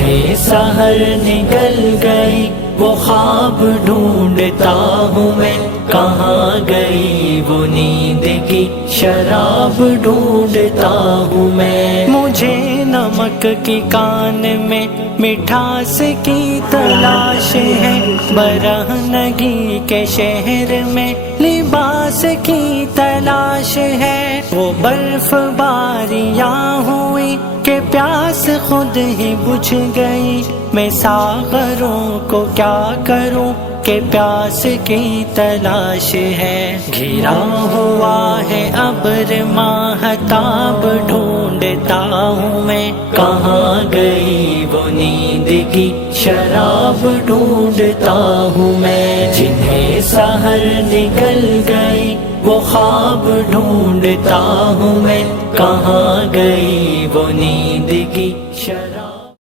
जिन्हें सहर निकल गई वो ख्वाब ढूंढता हूँ मैं, कहाँ गई वो नींद की शराब ढूंढता हूँ मैं। मुझे नमक की कान में मिठास की तलाश है, बरहनगी के शहर में लिबास की तलाश है। वो बर्फबारियाँ हुई कि प्यास खुद ही बुझ गई, मैं सागरों को क्या करूं कि प्यास की तलाश है। घिरा हुआ है अब्र माहताब ढूंढता हूँ मैं, कहाँ गई वो नींद की शराब ढूंढता हूँ मैं। जिन्हें सहर निकल गई वो ख्वाब ढूंढता हूँ मैं, कहाँ गई वो नींद की